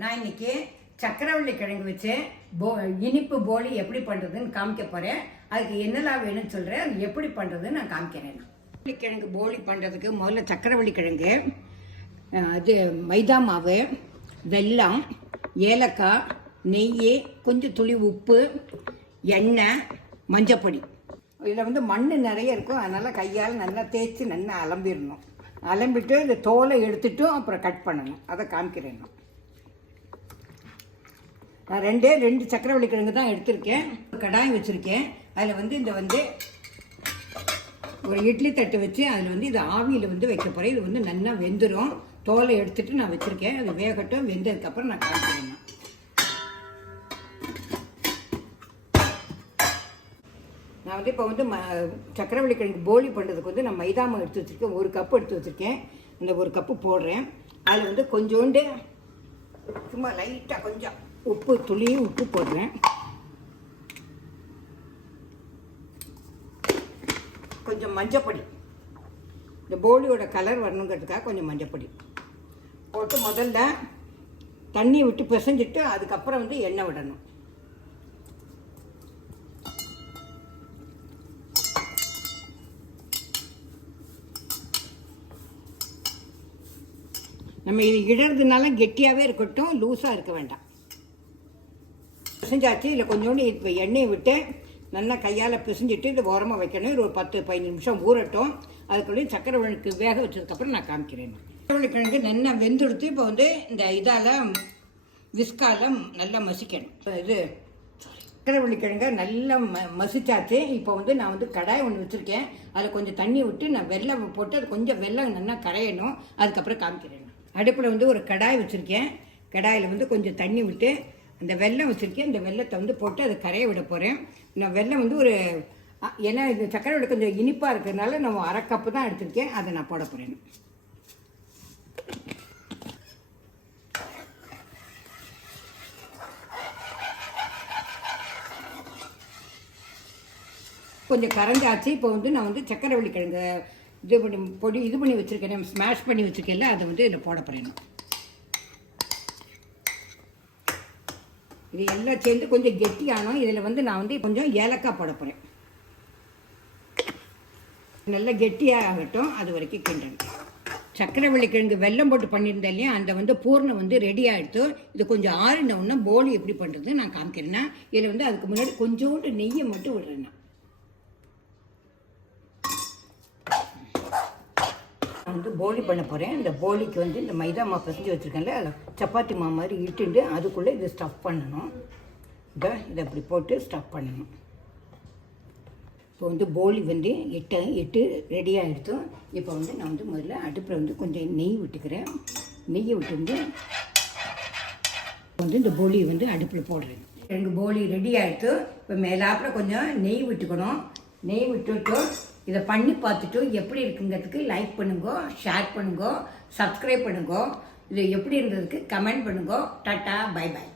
நான் இன்னைக்கு சக்கரவள்ளி கிழங்கு வச்சு இனிப்பு போலி எப்படி பண்ணுறதுன்னு காமிக்க போகிறேன். அதுக்கு என்னெல்லாம் வேணும்னு சொல்கிறேன், அது எப்படி பண்ணுறதுன்னு நான் காமிக்கிறேன். சக்கரவள்ளி கிழங்கு போலி பண்ணுறதுக்கு முதல்ல சக்கரவள்ளி கிழங்கு, அது மைதா மாவு, வெல்லம், ஏலக்காய், நெய், கொஞ்சம் துளி உப்பு, எண்ணெய், மஞ்சப்பொடி. இதில் மண் நிறைய இருக்கும், அதனால் கையால் நல்லா தேய்ச்சி நல்லா அலம்பிடணும். அலம்பிட்டு இந்த தோலை எடுத்துட்டும் அப்புறம் கட் பண்ணணும். அதை காமிக்கிறேன். நான் ரெண்டு சக்கரவள்ளி கிழங்கு தான் எடுத்திருக்கேன். கடாய் வச்சுருக்கேன். அதில் இந்த ஒரு இட்லி தட்டு வச்சு அதில் இது ஆவியில் வைக்க போகிறேன். இது நல்லா வெந்துடும். தோலை எடுத்துட்டு நான் வச்சுருக்கேன். அது வேகட்டும். வெந்ததுக்கப்புறம் நான் காமிக்கிறேன். நான் இப்போ சக்கரவள்ளி கிழங்கு போலி பண்ணுறதுக்கு நான் மைதா மாவு எடுத்து வச்சுருக்கேன். 1 கப்பு எடுத்து வச்சுருக்கேன். இந்த 1 கப்பு போடுறேன். அதில் கொஞ்சோண்டு சும்மா லைட்டாக கொஞ்சம் உப்பு, துளி உப்பு போடுறேன். கொஞ்சம் மஞ்சப்பொடி, இந்த போலியோட கலர் வரணுங்கிறதுக்காக கொஞ்சம் மஞ்சப்பொடி போட்டு முதல்ல தண்ணி விட்டு பிசைஞ்சிட்டு அதுக்கப்புறம் எண்ணெய் விடணும். நம்ம இது இடறதுனால கெட்டியாகவே இருக்கட்டும், லூஸாக இருக்க வேண்டாம். பிசைஞ்சாச்சு. இல்லை கொஞ்சோண்டு இப்போ எண்ணெயை விட்டு நல்லா கையால் பிசைஞ்சிட்டு இது ஓரமாக வைக்கணும். இது ஒரு 10-15 நிமிஷம் ஊறட்டும். அதுக்குள்ளே சக்கரவள்ளிக்கு வேக வச்சதுக்கப்புறம் நான் காமிக்கிறேன். சக்கரவள்ளி கிழங்கு நல்லா வெந்துடுத்து. இப்போ இந்த இதால் விஸ்கால நல்லா மசிக்கணும். இது சக்கரவள்ளி கிழங்க நல்லா மசிச்சாச்சு. இப்போ நான் கடாய் ஒன்று வச்சுருக்கேன். அதில் கொஞ்சம் தண்ணி விட்டு நான் வெல்லம் போட்டு அது கொஞ்சம் வெல்லம் நல்லா கரையணும். அதுக்கப்புறம் காமிக்கிறேன். அடுப்பில் ஒரு கடாய் வச்சுருக்கேன். கடாயில் கொஞ்சம் தண்ணி விட்டு அந்த வெல்லம் வச்சுருக்கேன். இந்த வெல்லத்தை போட்டு அதை கரைய விட போகிறேன். நான் வெல்லம் ஏன்னா இந்த சக்கரவள்ளி கொஞ்சம் இனிப்பாக இருக்கிறதுனால நான் 1/2 கப்பு தான் எடுத்திருக்கேன். அதை நான் போட போகிறேன். கொஞ்சம் கரைஞ்சாச்சு. இப்போ நான் சக்கரவள்ளி கிழங்கு இது பண்ணி வச்சுருக்கேன். ஸ்மாஷ் பண்ணி வச்சுருக்கேன்ல, அதை இதில் போட போகிறேன். இது எல்லாம் சேர்ந்து கொஞ்சம் கெட்டியானோம். இதில் நான் கொஞ்சம் ஏலக்காய் போட போகிறேன். நல்லா கெட்டியாகட்டும். அது வரைக்கும் கிண்டணும். சக்கரவள்ளி கிழங்கு வெல்லம் போட்டு பண்ணியிருந்தேன் இல்லையா, அந்த பூர்ணம் ரெடி ஆகிடுத்து. இது கொஞ்சம் ஆறினவுன்னா போலி எப்படி பண்ணுறது நான் காமிக்கிறேன்னா, இதில் அதுக்கு முன்னாடி கொஞ்சோண்டு நெய்யை மட்டும் விடுறேன்னா. நான் போலி பண்ண போகிறேன். இந்த போலிக்கு இந்த மைதா மாவு பிசைஞ்சு வச்சுருக்கேன்ல, அதில் சப்பாத்தி மாவு மாதிரி இட்டுண்டு அதுக்குள்ளே இது ஸ்டஃப் பண்ணணும். இதை இப்படி போட்டு ஸ்டஃப் பண்ணணும். இப்போ போலி 8 ரெடி ஆகிடுச்சு. இப்போ நான் முதல்ல அடுப்பில் கொஞ்சம் நெய் விட்டுக்கிறேன். நெய்யை விட்டு இந்த போலி அடுப்பில் போடுறேன். 2 போலி ரெடி ஆகிடுச்சு. இப்போ மேலாப்பில் கொஞ்சம் நெய் விட்டுக்கணும். நெய் விட்டுட்டு இதை பண்ணி பார்த்துட்டு எப்படி இருக்குங்கிறதுக்கு லைக் பண்ணுங்க, ஷேர் பண்ணுங்க, சப்ஸ்கிரைப் பண்ணுங்க. இது எப்படி இருந்ததுக்கு கமெண்ட் பண்ணுங்க. Tata, bye bye.